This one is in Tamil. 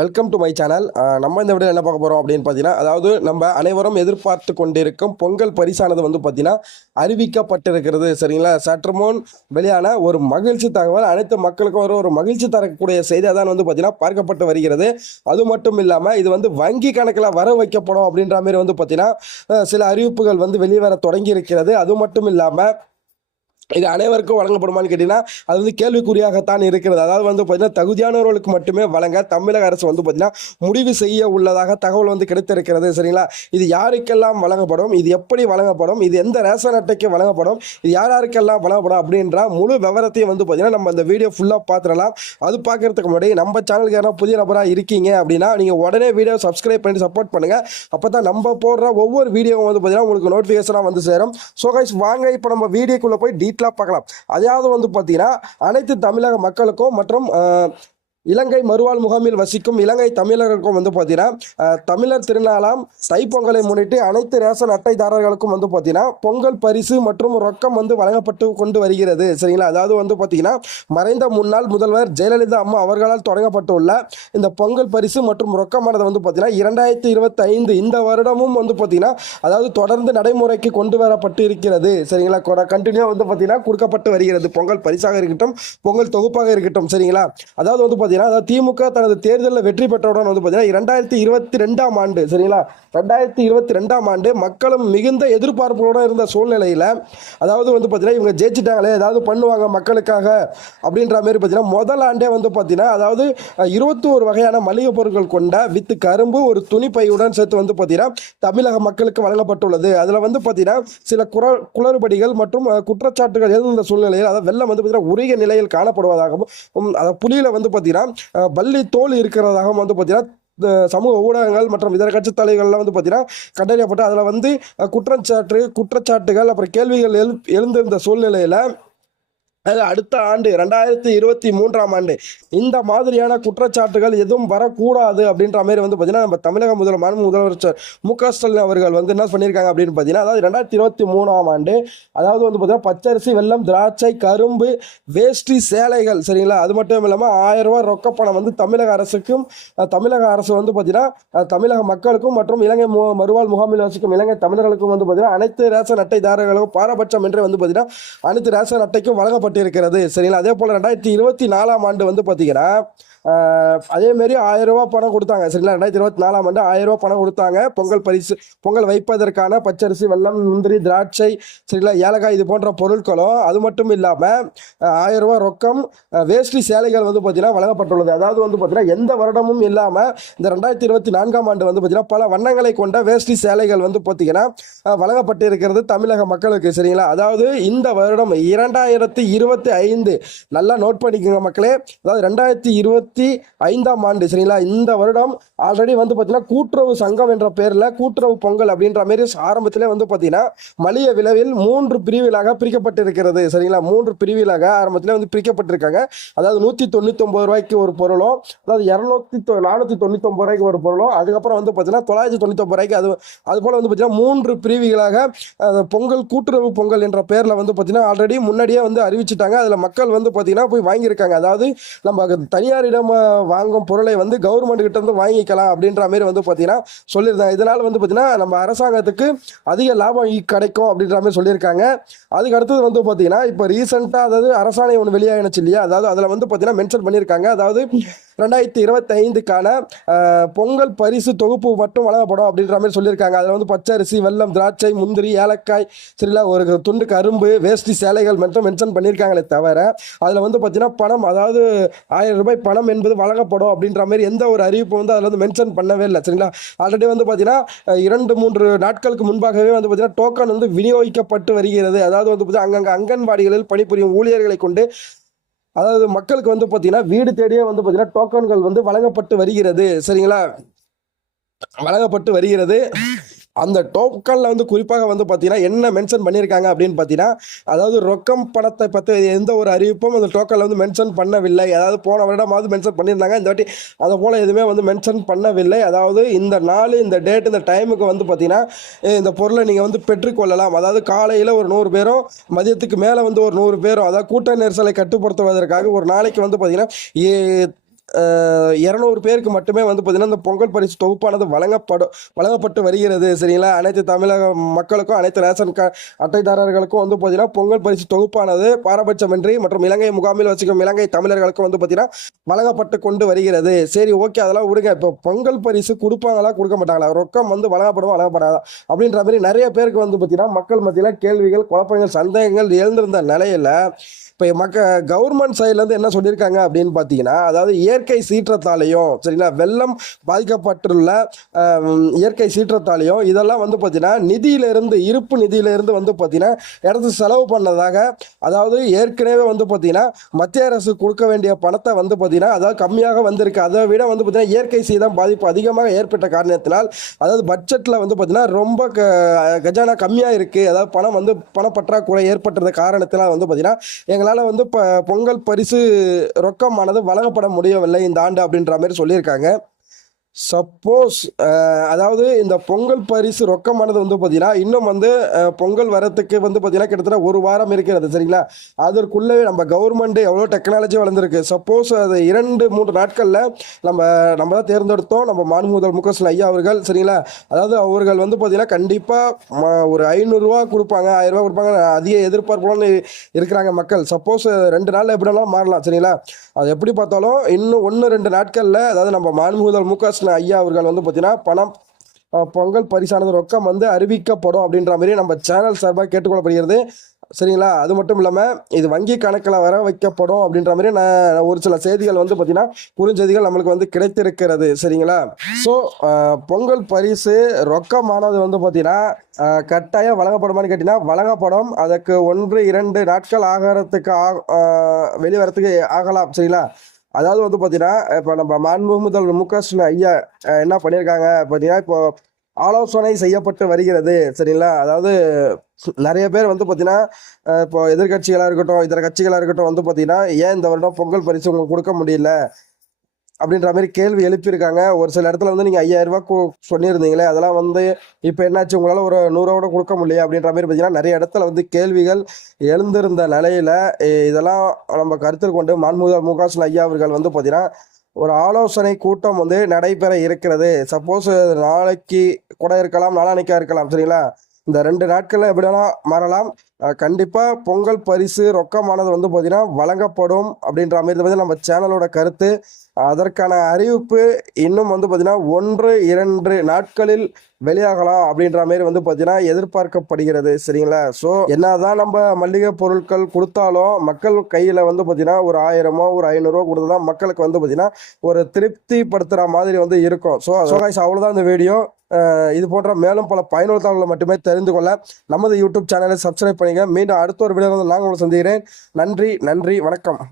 Welcome to my channel. நம்ம இந்த வீடியோ என்ன பார்க்க போகிறோம் அப்படின்னு பார்த்தீங்கன்னா, அதாவது நம்ம அனைவரும் எதிர்பார்த்து கொண்டிருக்கும் பொங்கல் பரிசானது வந்து பார்த்தீங்கன்னா அறிவிக்கப்பட்டிருக்கிறது. சரிங்களா? சற்று முன் வெளியான ஒரு மகிழ்ச்சி தகவல், அனைத்து மக்களுக்கும் ஒரு மகிழ்ச்சி தரக்கூடிய செய்தி தான் வந்து பார்த்தீங்கன்னா பார்க்கப்பட்டு வருகிறது. அது மட்டும் இல்லாமல் இது வந்து வங்கி கணக்கில் வர வைக்கப்படும் அப்படின்ற மாதிரி வந்து பார்த்தீங்கன்னா சில அறிவிப்புகள் வந்து வெளிவர தொடங்கி இருக்கிறது. அது மட்டும் இல்லாமல் இது அனைவருக்கும் வழங்கப்படுமான்னு கேட்டீங்கன்னா அது வந்து கேள்விக்குறியாகத்தான் இருக்கிறது. அதாவது வந்து பார்த்தீங்கன்னா தகுதியானவர்களுக்கு மட்டுமே வழங்க தமிழக அரசு வந்து பார்த்தீங்கன்னா முடிவு செய்ய உள்ளதாக தகவல் வந்து கிடைத்திருக்கிறது. சரிங்களா? இது யாருக்கெல்லாம் வழங்கப்படும், இது எப்படி வழங்கப்படும், இது எந்த ரேஷன் அட்டைக்கு வழங்கப்படும், இது யார் யாருக்கெல்லாம் வழங்கப்படும் அப்படின்ற முழு விவரத்தையும் வந்து பார்த்தீங்கன்னா நம்ம இந்த வீடியோ ஃபுல்லாக பார்த்துடலாம். அது பார்க்கறதுக்கு முன்னாடி நம்ம சேனலுக்கு யாராவது புதிய நபராக இருக்கீங்க அப்படின்னா நீங்கள் உடனே வீடியோ சப்ஸ்கிரைப் பண்ணி சப்போர்ட் பண்ணுங்கள். அப்போ தான் நம்ம போடுற ஒவ்வொரு வீடியோவும் வந்து பார்த்தீங்கன்னா உங்களுக்கு நோட்டிஃபிகேஷனாக வந்து சேரும். ஸோ கைஸ் வாங்க இப்போ நம்ம வீடியோக்குள்ளே போய் பார்க்கலாம். அதாவது வந்து பார்த்தீங்கன்னா அனைத்து தமிழக மக்களுக்கும் மற்றும் இலங்கை மறுவாழ் முகாமில் வசிக்கும் இலங்கை தமிழர்களுக்கும் வந்து பார்த்தீங்கன்னா தமிழர் திருநாளாம் தைப்பொங்கலை முன்னிட்டு அனைத்து ரேஷன் அட்டைதாரர்களுக்கும் வந்து பார்த்தீங்கன்னா பொங்கல் பரிசு மற்றும் ரொக்கம் வந்து வழங்கப்பட்டு கொண்டு வருகிறது. சரிங்களா? அதாவது வந்து பார்த்தீங்கன்னா மறைந்த முன்னாள் முதல்வர் ஜெயலலிதா அம்மா அவர்களால் தொடங்கப்பட்டுள்ள இந்த பொங்கல் பரிசு மற்றும் ரொக்கமானது வந்து பார்த்தீங்கன்னா 2025 இந்த வருடமும் வந்து பார்த்தீங்கன்னா அதாவது தொடர்ந்து நடைமுறைக்கு கொண்டு வரப்பட்டு இருக்கிறது. சரிங்களா? கண்டினியூ வந்து பார்த்தீங்கன்னா கொடுக்கப்பட்டு வருகிறது. பொங்கல் பரிசாக இருக்கட்டும், பொங்கல் தொகுப்பாக இருக்கட்டும். சரிங்களா? அதாவது வந்து திமுக தனது தேர்தலில் வெற்றி பெற்றவுடன் வந்து பார்த்தீங்கன்னா 2022ஆம் ஆண்டு, சரிங்களா, 2022ஆம் ஆண்டு மக்களும் மிகுந்த எதிர்பார்ப்புகளோடு இருந்த சூழ்நிலையில் அதாவது வந்து பார்த்தீங்கன்னா இவங்க ஜெயிச்சிட்டாங்களே ஏதாவது பண்ணுவாங்க மக்களுக்காக அப்படின்ற மாதிரி பார்த்தீங்கன்னா முதல் ஆண்டே வந்து பார்த்தீங்கன்னா அதாவது 21 வகையான மளிகை பொருட்கள் கொண்ட வித்து கரும்பு ஒரு துணிப்பையுடன் சேர்த்து வந்து பார்த்தீங்கன்னா தமிழக மக்களுக்கு வழங்கப்பட்டுள்ளது. அதில் வந்து பார்த்தீங்கன்னா சில குளறுபடிகள் மற்றும் குற்றச்சாட்டுகள் எழுந்த சூழ்நிலையில் அதாவது வெள்ளம் வந்து பார்த்தீங்கன்னா உரிய நிலையில் காணப்படுவதாகவும் அதை புலியில் வந்து பார்த்தீங்கன்னா பள்ளி தோல் இருக்கிறதாகவும் வந்து பார்த்தீங்கன்னா சமூக ஊடகங்கள் மற்றும் இதர கட்சி தலைவர்கள்லாம் வந்து பார்த்தீங்கன்னா கண்டறியப்பட்டு அதில் வந்து குற்றச்சாட்டுகள் அப்புறம் கேள்விகள் எழுந்திருந்த சூழ்நிலையில் அடுத்த ஆண்டு 2023ஆம் ஆண்டு இந்த மாதிரியான குற்றச்சாட்டுகள் எதுவும் வரக்கூடாது அப்படின்ற மாதிரி வந்து பார்த்தீங்கன்னா நம்ம தமிழக முதலமைச்சர் மு.க.ஸ்டாலின் அவர்கள் வந்து என்ன பண்ணியிருக்காங்க அப்படின்னு பார்த்தீங்கன்னா அதாவது 2023ஆம் ஆண்டு அதாவது வந்து பார்த்தீங்கன்னா பச்சரிசி, வெல்லம், திராட்சை, கரும்பு, வேஷ்டி, சேலைகள், சரிங்களா, அது மட்டும் இல்லாமல் 1000 ரூபாய் ரொக்கப்பணம் வந்து தமிழக அரசு வந்து பார்த்தீங்கன்னா தமிழக மக்களுக்கும் மற்றும் இலங்கை மறுவாழ் முகாமில் வசிக்கும் இலங்கை தமிழர்களுக்கும் வந்து பார்த்தீங்கன்னா அனைத்து ரேஷன் அட்டைதாரர்களுக்கும் பாரபட்சம் என்று வந்து பார்த்தீங்கன்னா அனைத்து ரேஷன் அட்டைக்கும் வழங்கப்பட்டு இருக்கிறது. சரிங்களா? அதே போல 2024ஆம் ஆண்டு வந்து பாத்தீங்கன்னா அதேமாரி 1000 ரூபாய் பணம் கொடுத்தாங்க. சரிங்களா? 2024ஆம் ஆண்டு 1000 ரூபாய் பணம் கொடுத்தாங்க. பொங்கல் வைப்பதற்கான பச்சரிசி, வெல்லம், முந்திரி, திராட்சை, சரிங்களா, ஏலக்காய் இது போன்ற பொருட்களும் அது மட்டும் இல்லாமல் 1000 ரூபாய் ரொக்கம், வேஷ்டி, சேலைகள் வந்து பார்த்தீங்கன்னா வழங்கப்பட்டுள்ளது. அதாவது வந்து பார்த்தீங்கன்னா எந்த வருடமும் இல்லாமல் இந்த 2024ஆம் ஆண்டு வந்து பார்த்தீங்கன்னா பல வண்ணங்களை கொண்ட வேஷ்டி, சேலைகள் வந்து பார்த்தீங்கன்னா வழங்கப்பட்டு இருக்கிறது தமிழக மக்களுக்கு. சரிங்களா? அதாவது இந்த வருடம் 2025 நல்லா நோட் பண்ணிக்கோங்க மக்களே. அதாவது 2025ஆம் ஆண்டு, சரிங்களா, இந்த வருடம் ஆல்ரெடி வந்து பார்த்தீங்கன்னா கூட்டுறவு சங்கம் என்ற பேரில் கூட்டுறவு பொங்கல் அப்படின்ற மாதிரி ஆரம்பத்திலே வந்து பார்த்தீங்கன்னா மலிய விலையில் 3 பிரிவுகளாக பிரிக்கப்பட்டிருக்கிறது. சரிங்களா? 3 பிரிவுகளாக ஆரம்பத்திலே வந்து பிரிக்கப்பட்டிருக்காங்க. அதாவது 199 ரூபாய்க்கு ஒரு பொருளும், அதாவது 499 ரூபாய்க்கு ஒரு பொருளும், அதுக்கப்புறம் வந்து பார்த்தீங்கன்னா 999 ரூபாய்க்கு அது போல் வந்து பார்த்தீங்கன்னா 3 பிரிவுகளாக பொங்கல் கூட்டுறவு பொங்கல் என்ற பேரில் வந்து பார்த்தீங்கன்னா ஆல்ரெடி முன்னாடியே வந்து அறிவிச்சிட்டாங்க. அதில் மக்கள் வந்து பார்த்தீங்கன்னா போய் வாங்கியிருக்காங்க. அதாவது நம்ம தனியாரிடம் வாங்கும் பொருளை வந்து கவர்மெண்ட் கிட்ட இருந்து வாங்கிக்கலாம் அப்படின்ற மாதிரி வந்து பார்த்தீங்கன்னா சொல்லியிருந்தாங்க. இதனால் வந்து பார்த்தீங்கன்னா நம்ம அரசாங்கத்துக்கு அதிக லாபம் கிடைக்கும் அப்படின்ற மாதிரி சொல்லியிருக்காங்க. அதுக்கு அடுத்தது வந்து பார்த்தீங்கன்னா இப்போ ரீசெண்டாக அதாவது அரசாணை ஒன்று வெளியாகினுச்சு இல்லையா, அதாவது அதில் வந்து பார்த்தீங்கன்னா மென்ஷன் பண்ணியிருக்காங்க. அதாவது 2025க்கான பொங்கல் பரிசு தொகுப்பு மட்டும் வழங்கப்படும் அப்படின்ற மாதிரி சொல்லியிருக்காங்க. அதில் வந்து பச்சரிசி, வெல்லம், திராட்சை, முந்திரி, ஏலக்காய், சரிங்களா, ஒரு துண்டு கரும்பு, வேஷ்டி, சேலைகள் மட்டும் மென்ஷன் பண்ணியிருக்காங்களே தவிர அதில் வந்து பார்த்தீங்கன்னா பணம், அதாவது 1000 ரூபாய் பணம் என்பது வழங்கப்படும் அப்படின்ற மாதிரி எந்த ஒரு அறிவிப்பு வந்து அதில் வந்து மென்ஷன் பண்ணவே இல்லை. சரிங்களா? ஆல்ரெடி வந்து பார்த்தீங்கன்னா 2-3 நாட்களுக்கு முன்பாகவே வந்து பார்த்தீங்கன்னா டோக்கன் வந்து விநியோகிக்கப்பட்டு வருகிறது. அதாவது வந்து பார்த்தீங்கன்னா அங்கங்கே அங்கன்வாடிகளில் பணிபுரியும் ஊழியர்களை கொண்டு அதாவது மக்களுக்கு வந்து பார்த்தீங்கன்னா வீடு தேடியே வந்து பார்த்தீங்கன்னா டோக்கன்கள் வந்து வழங்கப்பட்டு வருகிறது. சரிங்களா? வழங்கப்பட்டு வருகிறது. அந்த டோக்கனில் வந்து குறிப்பாக வந்து பார்த்தீங்கன்னா என்ன மென்ஷன் பண்ணியிருக்காங்க அப்படின்னு பார்த்தீங்கன்னா அதாவது ரொக்கம் பணத்தை பற்றி எந்த ஒரு அறிவிப்பும் அந்த டோக்கனில் வந்து மென்ஷன் பண்ணவில்லை. அதாவது போன வருடமாவது மென்ஷன் பண்ணியிருந்தாங்க, இந்த வாட்டி அதை போல் எதுவுமே வந்து மென்ஷன் பண்ணவில்லை. அதாவது இந்த நாள், இந்த டேட், இந்த டைமுக்கு வந்து பார்த்தீங்கன்னா இந்த பொருளை நீங்கள் வந்து பெற்றுக்கொள்ளலாம். அதாவது காலையில் ஒரு 100 பேரும், மதியத்துக்கு மேலே வந்து ஒரு 100 பேரும், அதாவது கூட்ட நெரிசலை கட்டுப்படுத்துவதற்காக ஒரு நாளைக்கு வந்து பார்த்தீங்கன்னா 200 பேருக்கு மட்டுமே வந்து பார்த்தீங்கன்னா இந்த பொங்கல் பரிசு தொகுப்பானது வழங்கப்பட்டு வருகிறது. சரிங்களா, அனைத்து தமிழக மக்களுக்கும் அனைத்து ரேஷன் அட்டைதாரர்களுக்கும் வந்து பார்த்தீங்கன்னா பொங்கல் பரிசு தொகுப்பானது பாரபட்சமின்றி மற்றும் இலங்கை முகாமில் வசிக்கும் இலங்கை தமிழர்களுக்கும் வந்து பார்த்தீங்கன்னா வழங்கப்பட்டு கொண்டு வருகிறது. சரி, ஓகே, அதெல்லாம் விடுங்க. இப்போ பொங்கல் பரிசு கொடுப்பாங்களா கொடுக்க மாட்டாங்களா, ரொக்கம் வந்து வழங்கப்படாதா அப்படின்ற மாதிரி நிறைய பேருக்கு வந்து பார்த்தீங்கன்னா மக்கள் மத்தியில் கேள்விகள், குழப்பங்கள், சந்தேகங்கள் எழுந்திருந்த நிலையில இப்போ கவர்மெண்ட் சைட்லேருந்து என்ன சொல்லியிருக்காங்க அப்படின்னு பார்த்தீங்கன்னா, அதாவது இயற்கை சீற்றத்தாலையும் சரிங்களா, வெள்ளம் பாதிக்கப்பட்டுள்ள இயற்கை சீற்றத்தாலையும் இதெல்லாம் வந்து பார்த்தீங்கன்னா இருப்பு நிதியிலிருந்து வந்து பார்த்தீங்கன்னா எடுத்து செலவு பண்ணதாக, அதாவது ஏற்கனவே வந்து பார்த்தீங்கன்னா மத்திய அரசு கொடுக்க வேண்டிய பணத்தை வந்து பார்த்தீங்கன்னா அதாவது கம்மியாக வந்திருக்கு. அதை விட வந்து பார்த்தீங்கன்னா இயற்கை சேதம் பாதிப்பு அதிகமாக ஏற்பட்ட காரணத்தினால், அதாவது பட்ஜெட்டில் வந்து பார்த்தீங்கன்னா ரொம்ப கஜானா கம்மியாக இருக்குது. அதாவது பணப்பற்றாக்குறை ஏற்பட்டது காரணத்தினால் வந்து பார்த்தீங்கன்னா எங்களால் வந்து பொங்கல் பரிசு ரொக்கமானது வழங்கப்பட முடியவில்லை இந்த ஆண்டு அப்படின்ற மாதிரி சொல்லியிருக்காங்க. சப்போஸ் அதாவது இந்த பொங்கல் பரிசு ரொக்கமானது வந்து பார்த்தீங்கன்னா இன்னும் வந்து பொங்கல் வரத்துக்கு வந்து பார்த்தீங்கன்னா கிட்டத்தட்ட 1 வாரம் இருக்கிறது. சரிங்களா, அதற்குள்ளே நம்ம கவர்மெண்ட் எவ்வளோ டெக்னாலஜி வளர்ந்துருக்கு. சப்போஸ் அது 2-3 நாட்களில் நம்ம தான் தேர்ந்தெடுத்தோம் நம்ம மாண்பு முதல்வர் மு க ஸ்டாலின் ஐயா அவர்கள். சரிங்களா, அதாவது அவர்கள் வந்து பார்த்தீங்கன்னா கண்டிப்பாக ஒரு 500 ரூபா கொடுப்பாங்க, 1000 ரூபா கொடுப்பாங்க, அதிக எதிர்பார்ப்புடன் இருக்கிறாங்க மக்கள். சப்போஸ் 2 நாளில் எப்படினாலும் மாறலாம். சரிங்களா, அது எப்படி பார்த்தாலும் இன்னும் 1-2 நாட்களில், அதாவது நம்ம மாண்பு முதல்வர் மு க ஸ்டாலின் ஐயா அவர்கள் வந்து பார்த்தீங்கன்னா பொங்கல் பரிசானது ரொக்கம் வந்து அறிவிக்கப்படும் அப்படின்ற மாதிரி நம்ம சேனல் சார்பாக கேட்டுக்கொள்ளப்படுகிறது. சரிங்களா, அது மட்டும் இல்லாமல் இது வங்கி கணக்கில் வர வைக்கப்படும் அப்படின்ற மாதிரி நான் ஒரு சில செய்திகள் வந்து பார்த்தீங்கன்னா குறுஞ்செய்திகள் நம்மளுக்கு வந்து கிடைத்திருக்கிறது. சரிங்களா, ஸோ பொங்கல் பரிசு ரொக்கமானது வந்து பார்த்தீங்கன்னா கட்டாயம் வழங்கப்படுமான்னு கேட்டிங்கன்னா வழங்கப்படும். அதுக்கு 1-2 நாட்கள் ஆகிறதுக்கு வெளிவரத்துக்கு ஆகலாம். சரிங்களா, அதாவது வந்து பார்த்தீங்கன்னா இப்போ நம்ம மாண்பு முதல்வர் மு க ஸ்டாலின் ஐயா என்ன பண்ணியிருக்காங்க பார்த்தீங்கன்னா, இப்போ ஆலோசனை செய்யப்பட்டு வருகிறது. சரிங்களா, அதாவது நிறைய பேர் வந்து பார்த்தீங்கன்னா இப்போ எதிர்கட்சிகளாக இருக்கட்டும், இதர கட்சிகளாக இருக்கட்டும் வந்து பார்த்தீங்கன்னா ஏன் இந்த வருடம் பொங்கல் பரிசு உங்களுக்கு கொடுக்க முடியல அப்படின்ற மாதிரி கேள்வி எழுப்பியிருக்காங்க. ஒரு சில இடத்துல வந்து நீங்கள் 5000 ரூபா சொல்லியிருந்தீங்களே, அதெல்லாம் வந்து இப்போ என்னாச்சு, உங்களால் ஒரு 100 ரூபா கூட கொடுக்க முடியல அப்படின்ற மாதிரி பார்த்தீங்கன்னா நிறைய இடத்துல வந்து கேள்விகள் எழுந்திருந்த நிலையில் இதெல்லாம் நம்ம கருத்தில் கொண்டு மாண்புமிகு மு க ஸ்டாலின் ஐயா அவர்கள் வந்து பார்த்தீங்கன்னா ஒரு ஆலோசனை கூட்டம் வந்து நடைபெற இருக்கிறது. சப்போஸ் நாளைக்கு கூட இருக்கலாம், நாளான்னைக்கா இருக்கலாம். சரிங்களா, இந்த 2 நாட்களில் எப்படினா மாறலாம். கண்டிப்பாக பொங்கல் பரிசு ரொக்கமானது வந்து பார்த்தீங்கன்னா வழங்கப்படும் அப்படின்ற மாதிரி வந்து நம்ம சேனலோட கருத்து. அதற்கான அறிவிப்பு இன்னும் வந்து பார்த்தீங்கன்னா 1-2 நாட்களில் வெளியாகலாம் அப்படின்ற மாதிரி வந்து பார்த்தீங்கன்னா எதிர்பார்க்கப்படுகிறது. சரிங்களா, ஸோ என்னதான் நம்ம மளிகை பொருட்கள் கொடுத்தாலும் மக்கள் கையில் வந்து பார்த்தீங்கன்னா ஒரு 1000 ஒரு 500 கொடுத்தா தான் மக்களுக்கு வந்து பார்த்தீங்கன்னா ஒரு திருப்திப்படுத்துகிற மாதிரி வந்து இருக்கும். ஸோ அவ்வளோதான் இந்த வீடியோ. இது போன்ற மேலும் பல பயனுள்ள தகவல்களை மட்டுமே தெரிந்து கொள்ள நமது யூடியூப் சேனலை சப்ஸ்கிரைப் பண்ணிங்க. மீண்டும் அடுத்த ஒரு வீடியோ நாங்கள் உங்களை சந்திக்கிறேன். நன்றி, வணக்கம்.